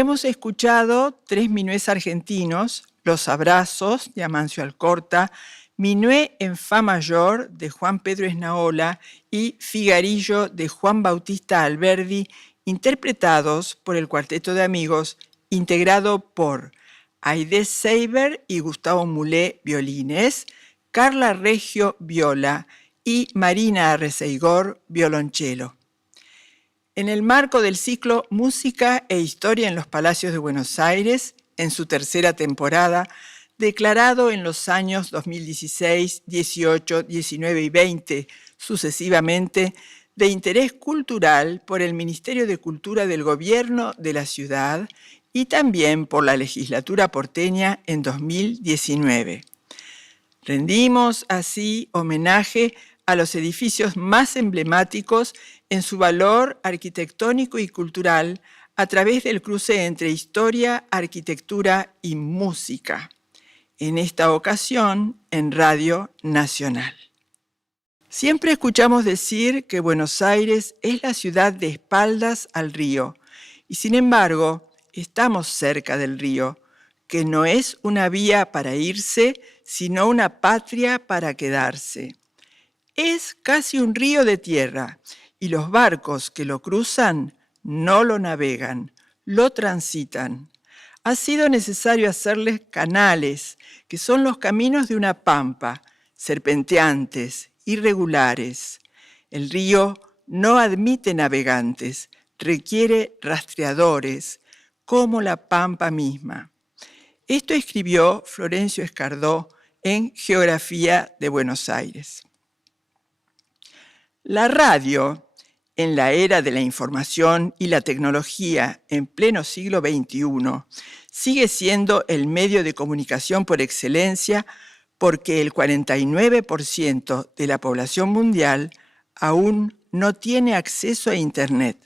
Hemos escuchado 3 minués argentinos, Los Abrazos, de Amancio Alcorta, Minué en Fa mayor, de Juan Pedro Esnaola, y Figarillo, de Juan Bautista Alberdi, interpretados por el Cuarteto de Amigos, integrado por Aidé Seiber y Gustavo Mulé, violines, Carla Reggio, viola, y Marina Arreceigor, violonchelo. En el marco del ciclo Música e Historia en los Palacios de Buenos Aires, en su tercera temporada, declarado en los años 2016, 18, 19 y 20, sucesivamente, de interés cultural por el Ministerio de Cultura del Gobierno de la Ciudad y también por la legislatura porteña en 2019. Rendimos así homenaje a los edificios más emblemáticos en su valor arquitectónico y cultural a través del cruce entre historia, arquitectura y música. En esta ocasión, en Radio Nacional. Siempre escuchamos decir que Buenos Aires es la ciudad de espaldas al río, y sin embargo, estamos cerca del río, que no es una vía para irse, sino una patria para quedarse. Es casi un río de tierra, y los barcos que lo cruzan no lo navegan, lo transitan. Ha sido necesario hacerles canales, que son los caminos de una pampa, serpenteantes, irregulares. El río no admite navegantes, requiere rastreadores, como la pampa misma. Esto escribió Florencio Escardó en Geografía de Buenos Aires. La radio, en la era de la información y la tecnología en pleno siglo XXI, sigue siendo el medio de comunicación por excelencia porque el 49% de la población mundial aún no tiene acceso a Internet.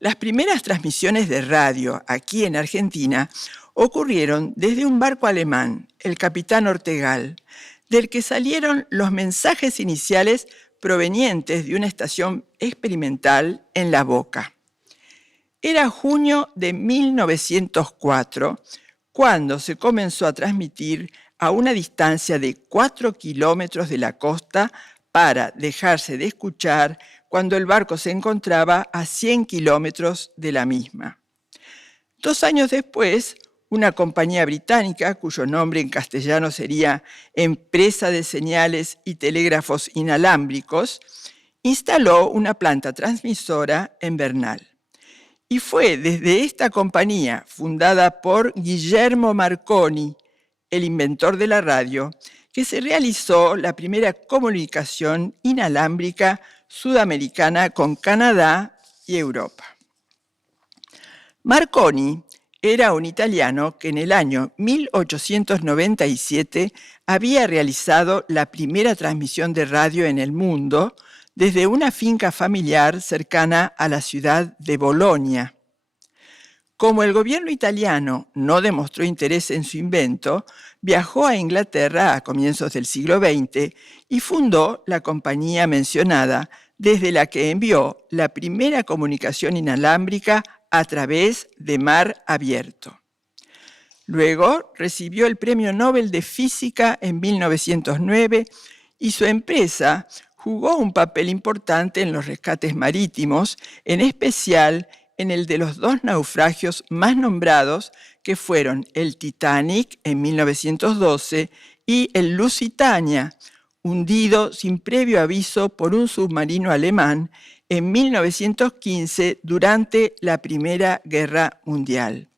Las primeras transmisiones de radio aquí en Argentina ocurrieron desde un barco alemán, el Capitán Ortegal, del que salieron los mensajes iniciales provenientes de una estación experimental en La Boca. Era junio de 1904 cuando se comenzó a transmitir a una distancia de 4 kilómetros de la costa para dejarse de escuchar cuando el barco se encontraba a 100 kilómetros de la misma. 2 años después, una compañía británica, cuyo nombre en castellano sería Empresa de Señales y Telégrafos Inalámbricos, instaló una planta transmisora en Bernal. Y fue desde esta compañía, fundada por Guillermo Marconi, el inventor de la radio, que se realizó la primera comunicación inalámbrica sudamericana con Canadá y Europa. Marconi era un italiano que en el año 1897 había realizado la primera transmisión de radio en el mundo desde una finca familiar cercana a la ciudad de Bolonia. Como el gobierno italiano no demostró interés en su invento, viajó a Inglaterra a comienzos del siglo XX y fundó la compañía mencionada, desde la que envió la primera comunicación inalámbrica a través de mar abierto. Luego recibió el Premio Nobel de Física en 1909 y su empresa jugó un papel importante en los rescates marítimos, en especial en el de los 2 naufragios más nombrados, que fueron el Titanic en 1912 y el Lusitania, hundido sin previo aviso por un submarino alemán en 1915 durante la Primera Guerra Mundial.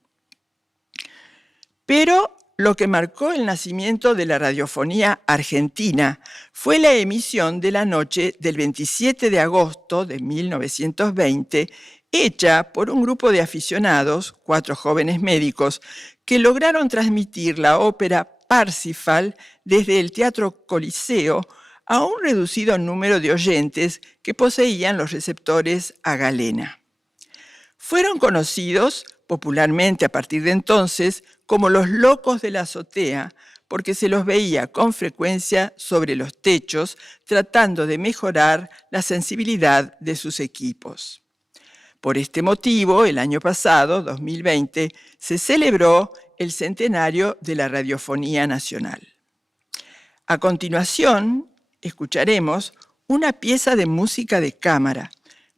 Pero lo que marcó el nacimiento de la radiofonía argentina fue la emisión de la noche del 27 de agosto de 1920, hecha por un grupo de aficionados, 4 jóvenes médicos, que lograron transmitir la ópera Parsifal desde el Teatro Coliseo a un reducido número de oyentes que poseían los receptores a galena. Fueron conocidos popularmente a partir de entonces como los locos de la azotea, porque se los veía con frecuencia sobre los techos tratando de mejorar la sensibilidad de sus equipos. Por este motivo, el año pasado, 2020, se celebró el centenario de la Radiofonía Nacional. A continuación, escucharemos una pieza de música de cámara,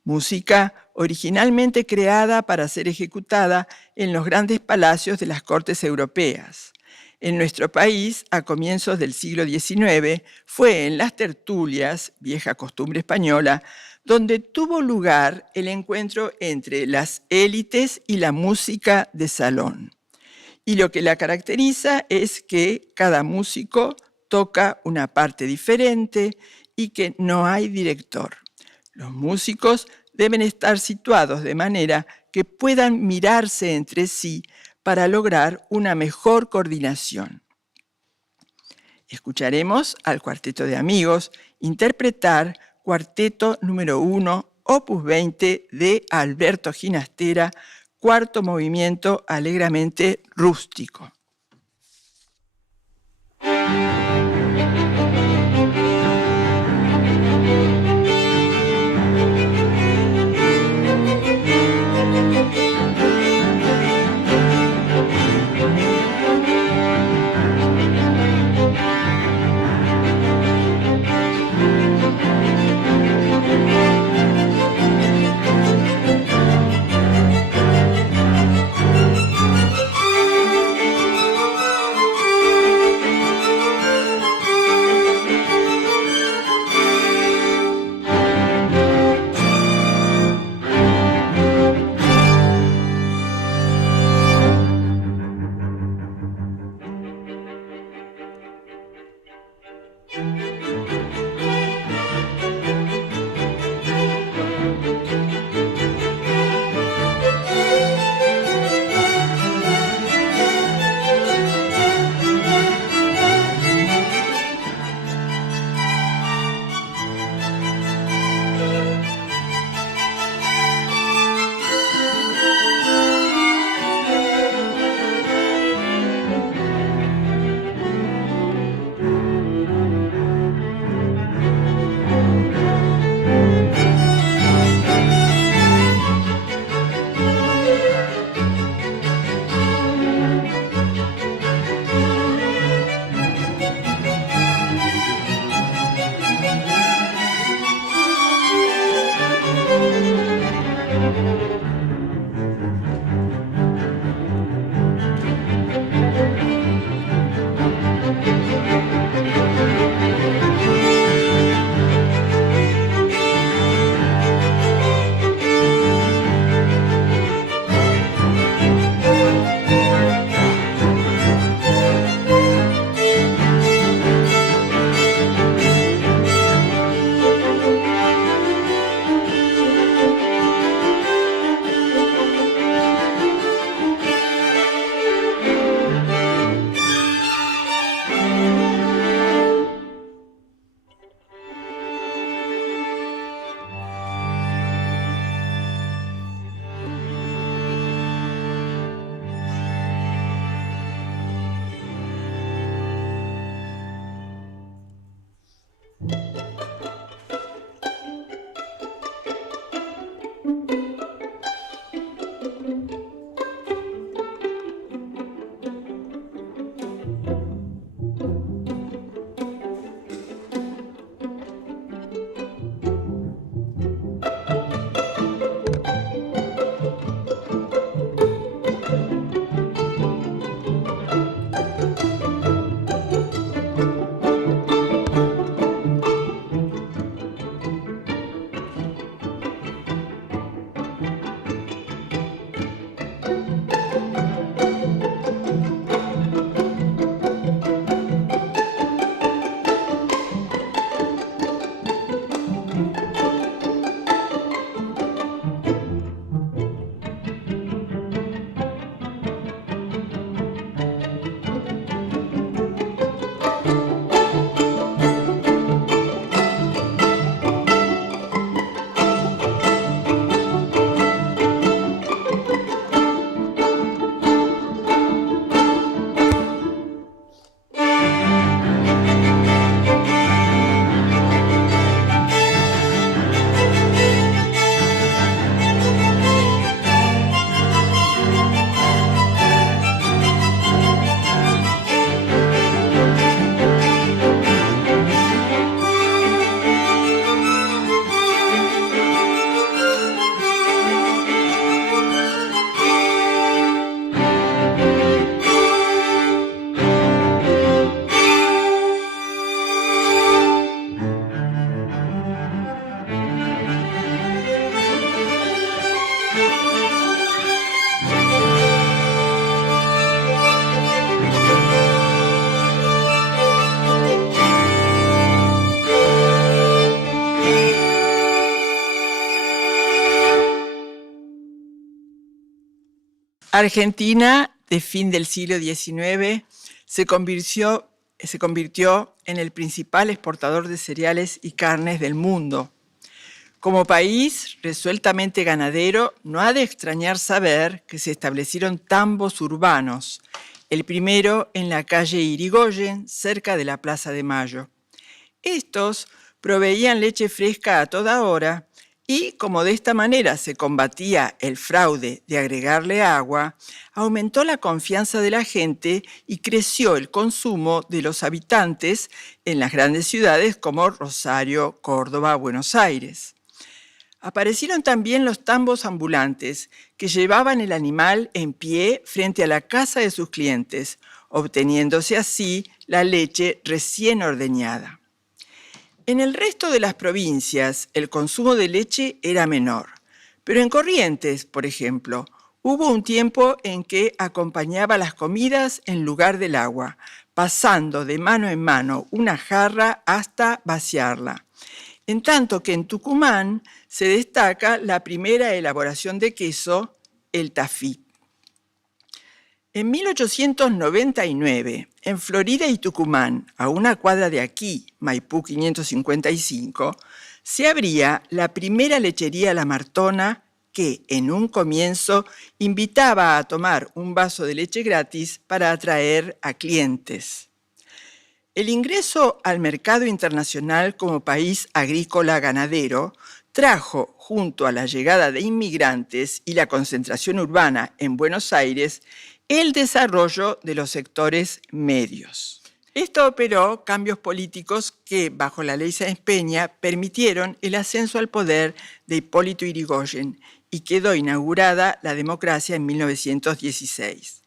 música originalmente creada para ser ejecutada en los grandes palacios de las cortes europeas. En nuestro país, a comienzos del siglo XIX, fue en las tertulias, vieja costumbre española, donde tuvo lugar el encuentro entre las élites y la música de salón. Y lo que la caracteriza es que cada músico toca una parte diferente y que no hay director. Los músicos deben estar situados de manera que puedan mirarse entre sí para lograr una mejor coordinación. Escucharemos al Cuarteto de Amigos interpretar Cuarteto número 1, opus 20 de Alberto Ginastera, cuarto movimiento alegremente rústico. Argentina, de fin del siglo XIX, se convirtió en el principal exportador de cereales y carnes del mundo. Como país resueltamente ganadero, no ha de extrañar saber que se establecieron tambos urbanos, el primero en la calle Irigoyen, cerca de la Plaza de Mayo. Estos proveían leche fresca a toda hora y, como de esta manera se combatía el fraude de agregarle agua, aumentó la confianza de la gente y creció el consumo de los habitantes en las grandes ciudades como Rosario, Córdoba, Buenos Aires. Aparecieron también los tambos ambulantes, que llevaban el animal en pie frente a la casa de sus clientes, obteniéndose así la leche recién ordeñada. En el resto de las provincias, el consumo de leche era menor, pero en Corrientes, por ejemplo, hubo un tiempo en que acompañaba las comidas en lugar del agua, pasando de mano en mano una jarra hasta vaciarla. En tanto que en Tucumán se destaca la primera elaboración de queso, el tafí. En 1899, en Florida y Tucumán, a una cuadra de aquí, Maipú 555, se abría la primera lechería La Martona que, en un comienzo, invitaba a tomar un vaso de leche gratis para atraer a clientes. El ingreso al mercado internacional como país agrícola-ganadero trajo, junto a la llegada de inmigrantes y la concentración urbana en Buenos Aires, el desarrollo de los sectores medios. Esto operó cambios políticos que, bajo la ley Sáenz Peña, permitieron el ascenso al poder de Hipólito Yrigoyen y quedó inaugurada la democracia en 1916.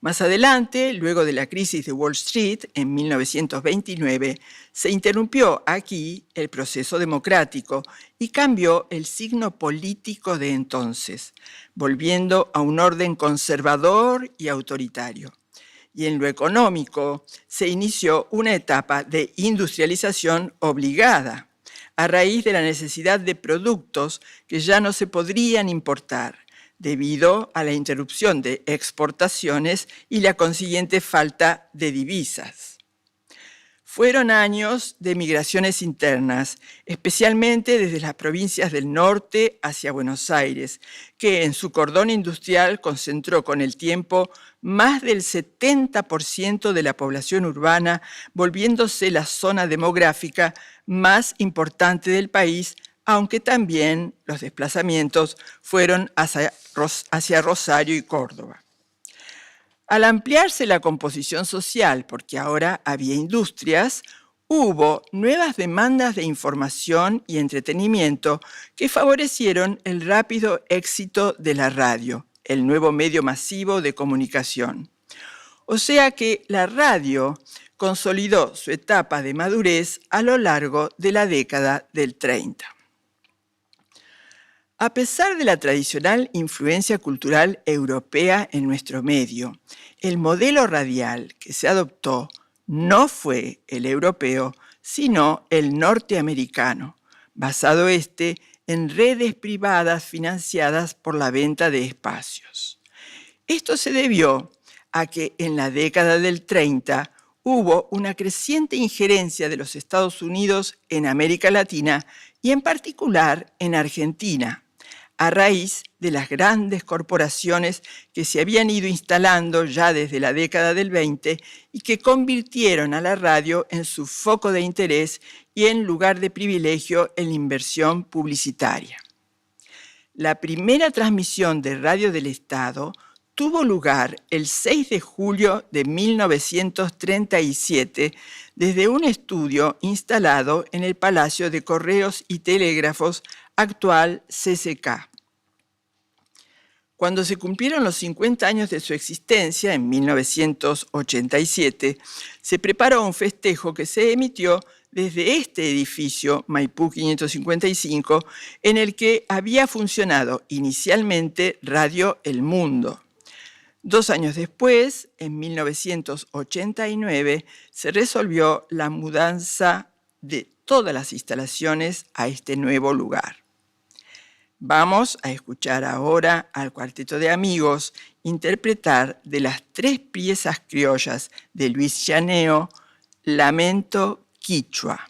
Más adelante, luego de la crisis de Wall Street en 1929, se interrumpió aquí el proceso democrático y cambió el signo político de entonces, volviendo a un orden conservador y autoritario. Y en lo económico se inició una etapa de industrialización obligada, a raíz de la necesidad de productos que ya no se podrían importar, debido a la interrupción de exportaciones y la consiguiente falta de divisas. Fueron años de migraciones internas, especialmente desde las provincias del norte hacia Buenos Aires, que en su cordón industrial concentró con el tiempo más del 70% de la población urbana, volviéndose la zona demográfica más importante del país, aunque también los desplazamientos fueron hacia Rosario y Córdoba. Al ampliarse la composición social, porque ahora había industrias, hubo nuevas demandas de información y entretenimiento que favorecieron el rápido éxito de la radio, el nuevo medio masivo de comunicación. O sea que la radio consolidó su etapa de madurez a lo largo de la década del 30. A pesar de la tradicional influencia cultural europea en nuestro medio, el modelo radial que se adoptó no fue el europeo, sino el norteamericano, basado en redes privadas financiadas por la venta de espacios. Esto se debió a que en la década del 30 hubo una creciente injerencia de los Estados Unidos en América Latina y en particular en Argentina, a raíz de las grandes corporaciones que se habían ido instalando ya desde la década del 20 y que convirtieron a la radio en su foco de interés y en lugar de privilegio en la inversión publicitaria. La primera transmisión de Radio del Estado tuvo lugar el 6 de julio de 1937 desde un estudio instalado en el Palacio de Correos y Telégrafos, actual CCK. Cuando se cumplieron los 50 años de su existencia, en 1987, se preparó un festejo que se emitió desde este edificio, Maipú 555, en el que había funcionado inicialmente Radio El Mundo. 2 años después, en 1989, se resolvió la mudanza de todas las instalaciones a este nuevo lugar. Vamos a escuchar ahora al Cuarteto de Amigos interpretar de las 3 piezas criollas de Luis Llaneo, Lamento Quichua.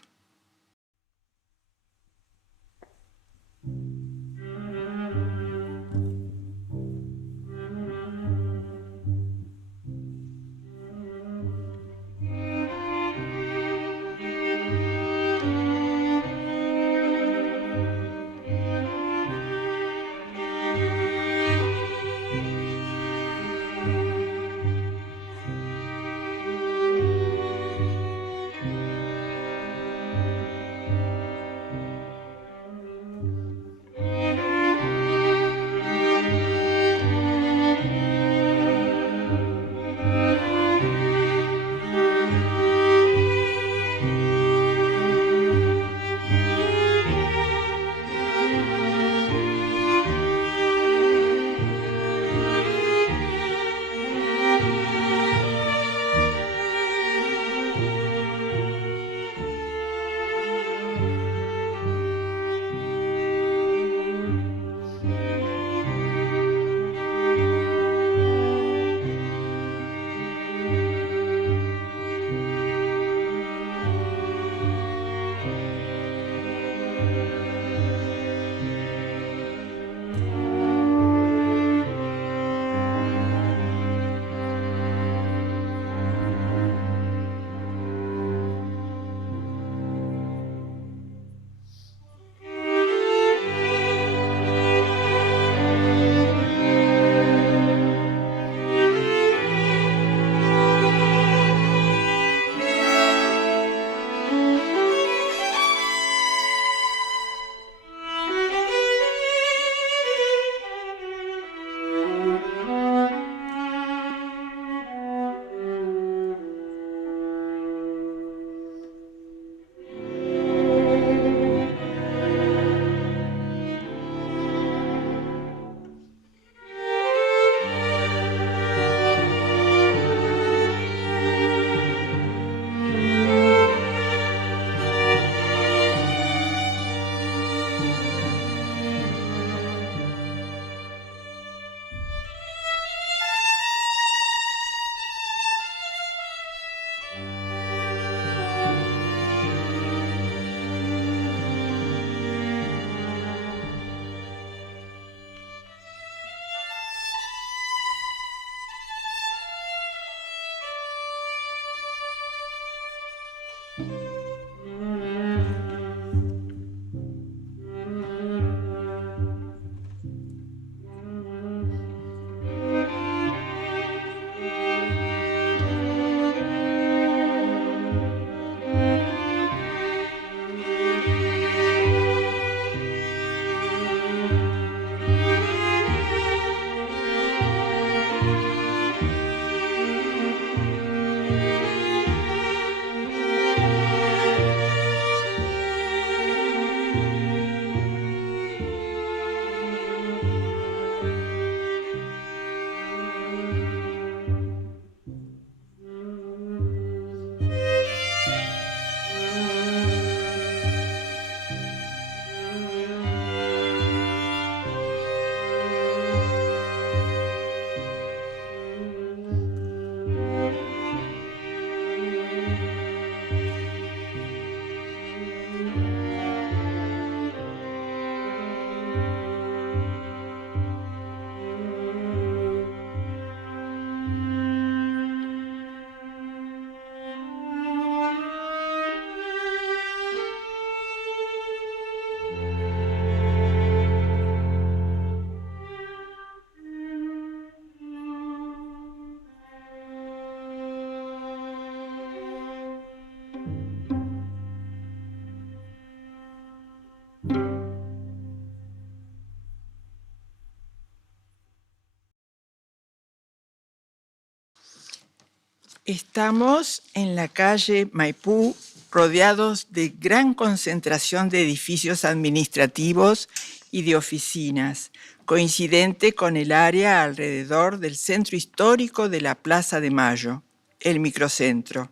Estamos en la calle Maipú, rodeados de gran concentración de edificios administrativos y de oficinas, coincidente con el área alrededor del centro histórico de la Plaza de Mayo, el microcentro.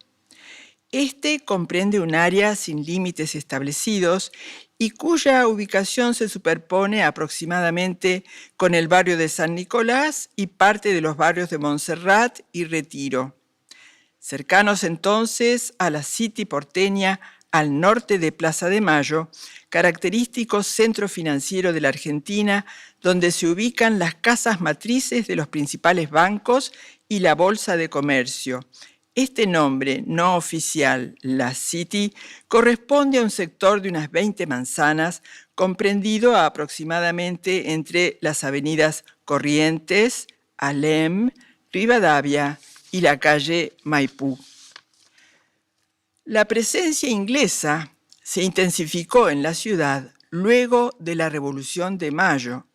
Este comprende un área sin límites establecidos y cuya ubicación se superpone aproximadamente con el barrio de San Nicolás y parte de los barrios de Montserrat y Retiro. Cercanos entonces a la City porteña al norte de Plaza de Mayo, característico centro financiero de la Argentina, donde se ubican las casas matrices de los principales bancos y la Bolsa de Comercio. Este nombre no oficial, la City, corresponde a un sector de unas 20 manzanas, comprendido aproximadamente entre las avenidas Corrientes, Alem, Rivadavia y la calle Maipú. La presencia inglesa se intensificó en la ciudad luego de la Revolución de Mayo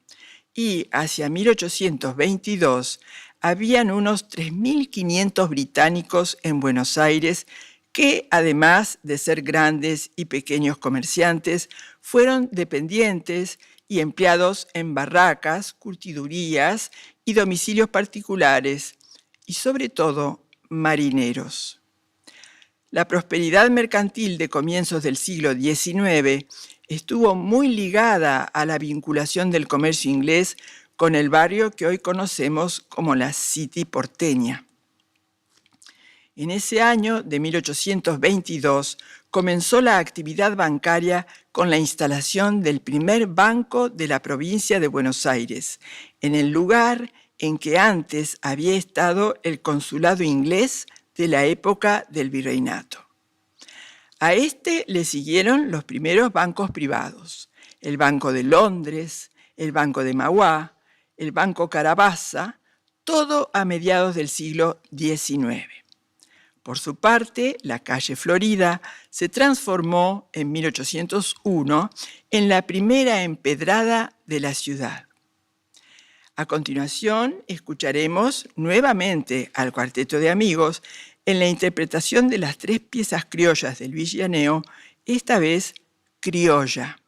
y hacia 1822 habían unos 3.500 británicos en Buenos Aires que, además de ser grandes y pequeños comerciantes, fueron dependientes y empleados en barracas, curtidurías y domicilios particulares, y sobre todo marineros. La prosperidad mercantil de comienzos del siglo XIX estuvo muy ligada a la vinculación del comercio inglés con el barrio que hoy conocemos como la City porteña. En ese año de 1822 comenzó la actividad bancaria con la instalación del primer banco de la provincia de Buenos Aires, en el lugar en que antes había estado el consulado inglés de la época del virreinato. A este le siguieron los primeros bancos privados, el Banco de Londres, el Banco de Mauá, el Banco Carabassa, todo a mediados del siglo XIX. Por su parte, la calle Florida se transformó en 1801 en la primera empedrada de la ciudad. A continuación, escucharemos nuevamente al Cuarteto de Amigos en la interpretación de las 3 piezas criollas de Luis Gianneo, esta vez criolla.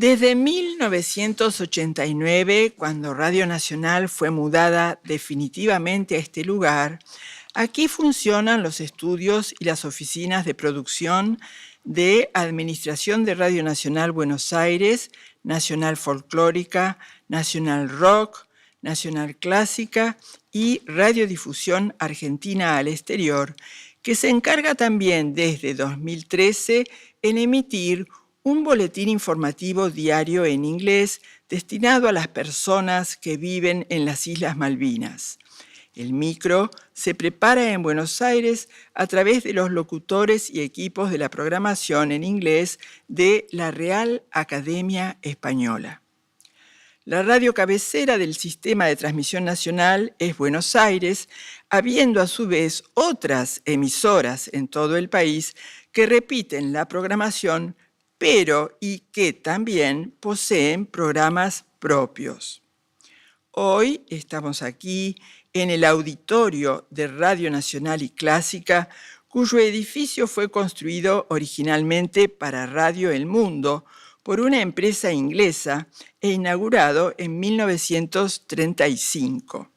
Desde 1989, cuando Radio Nacional fue mudada definitivamente a este lugar, aquí funcionan los estudios y las oficinas de producción de Administración de Radio Nacional Buenos Aires, Nacional Folclórica, Nacional Rock, Nacional Clásica y Radiodifusión Argentina al Exterior, que se encarga también desde 2013 en emitir un boletín informativo diario en inglés destinado a las personas que viven en las Islas Malvinas. El micro se prepara en Buenos Aires a través de los locutores y equipos de la programación en inglés de la Real Academia Española. La radio cabecera del Sistema de Transmisión Nacional es Buenos Aires, habiendo a su vez otras emisoras en todo el país que repiten la programación, pero y que también poseen programas propios. Hoy estamos aquí en el auditorio de Radio Nacional y Clásica, cuyo edificio fue construido originalmente para Radio El Mundo por una empresa inglesa e inaugurado en 1935.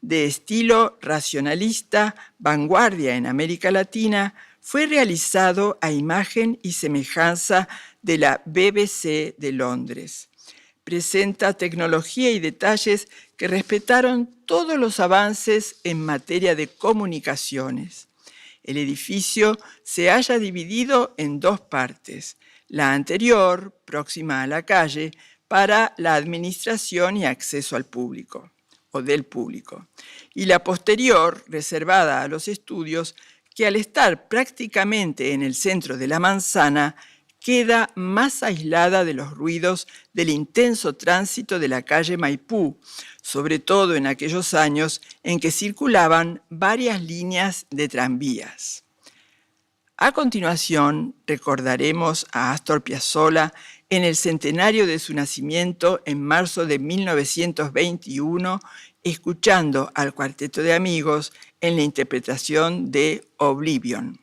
De estilo racionalista, vanguardia en América Latina, fue realizado a imagen y semejanza de la BBC de Londres. Presenta tecnología y detalles que respetaron todos los avances en materia de comunicaciones. El edificio se halla dividido en dos partes. La anterior, próxima a la calle, para la administración y acceso al público, o del público, y la posterior, reservada a los estudios, que al estar prácticamente en el centro de la manzana, queda más aislada de los ruidos del intenso tránsito de la calle Maipú, sobre todo en aquellos años en que circulaban varias líneas de tranvías. A continuación, recordaremos a Astor Piazzolla en el centenario de su nacimiento en marzo de 1921, escuchando al Cuarteto de Amigos en la interpretación de Oblivion.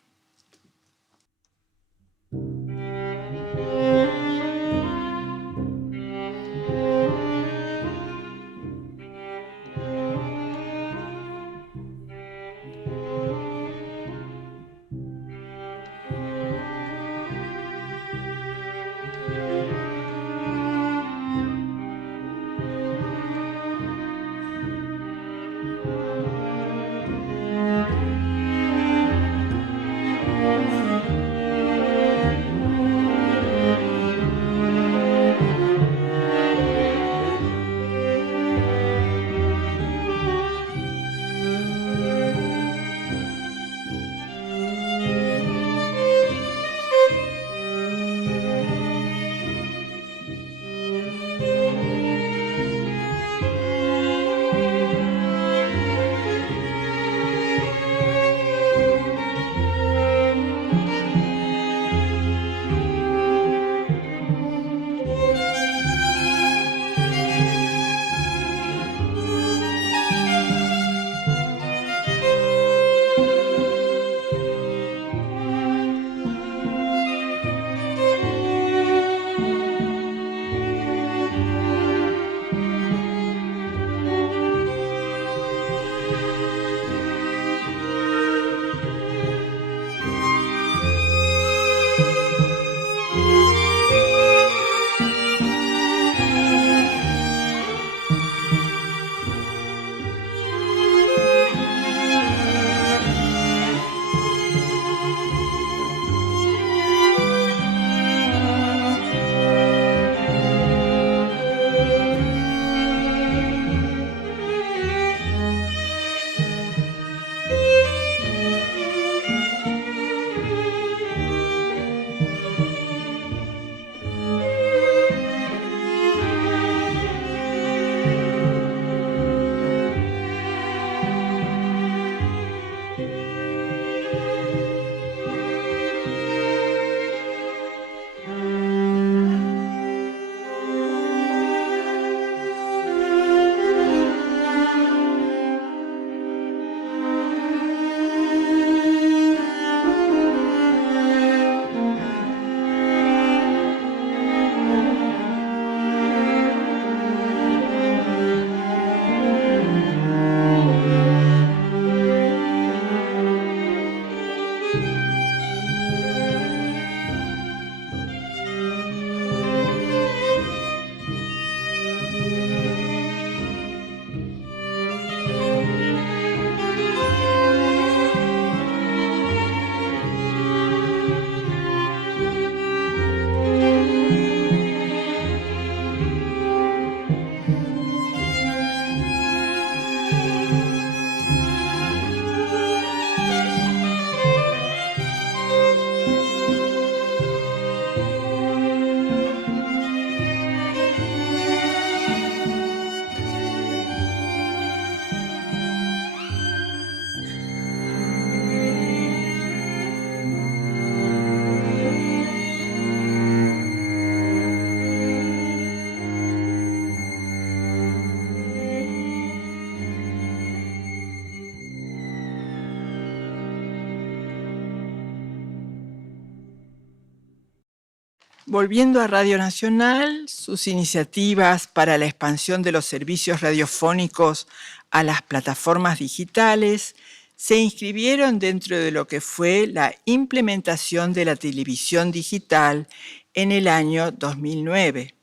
Volviendo a Radio Nacional, sus iniciativas para la expansión de los servicios radiofónicos a las plataformas digitales se inscribieron dentro de lo que fue la implementación de la televisión digital en el año 2009.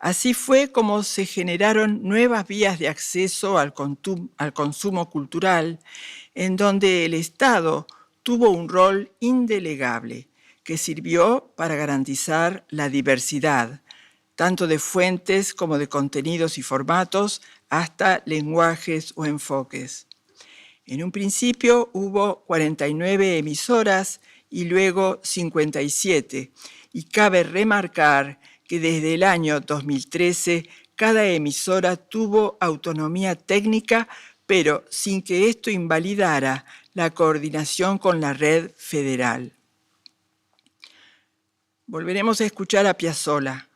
Así fue como se generaron nuevas vías de acceso al consumo cultural, en donde el Estado tuvo un rol indelegable que sirvió para garantizar la diversidad, tanto de fuentes como de contenidos y formatos, hasta lenguajes o enfoques. En un principio hubo 49 emisoras y luego 57, y cabe remarcar que desde el año 2013 cada emisora tuvo autonomía técnica, pero sin que esto invalidara la coordinación con la red federal. Volveremos a escuchar a Piazzolla,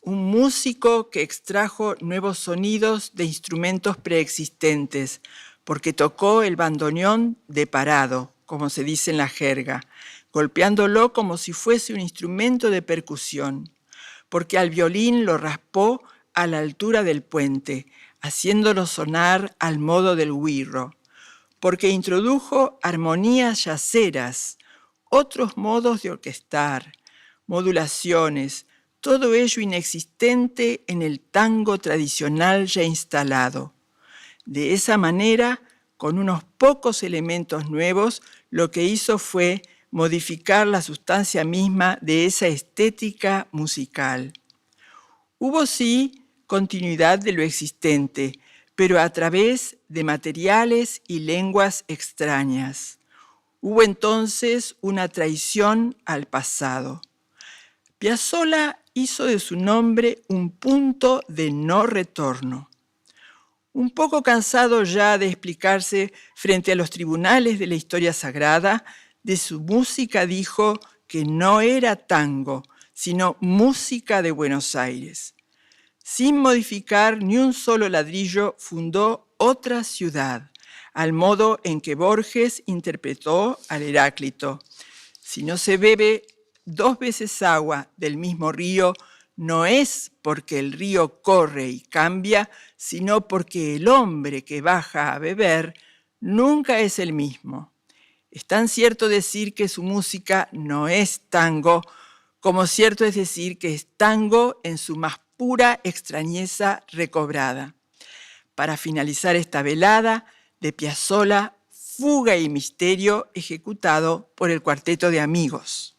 un músico que extrajo nuevos sonidos de instrumentos preexistentes, porque tocó el bandoneón de parado, como se dice en la jerga, golpeándolo como si fuese un instrumento de percusión, porque al violín lo raspó a la altura del puente, haciéndolo sonar al modo del güiro, porque introdujo armonías yaceras, otros modos de orquestar, modulaciones, todo ello inexistente en el tango tradicional ya instalado. De esa manera, con unos pocos elementos nuevos, lo que hizo fue modificar la sustancia misma de esa estética musical. Hubo sí continuidad de lo existente, pero a través de materiales y lenguas extrañas. Hubo entonces una traición al pasado. Piazzolla hizo de su nombre un punto de no retorno. Un poco cansado ya de explicarse frente a los tribunales de la historia sagrada, de su música dijo que no era tango, sino música de Buenos Aires. Sin modificar ni un solo ladrillo, fundó otra ciudad, al modo en que Borges interpretó al Heráclito. Si no se bebe 2 veces agua del mismo río, no es porque el río corre y cambia, sino porque el hombre que baja a beber nunca es el mismo. Es tan cierto decir que su música no es tango, como cierto es decir que es tango en su más pura extrañeza recobrada. Para finalizar esta velada, de Piazzolla, Fuga y Misterio, ejecutado por el Cuarteto de Amigos.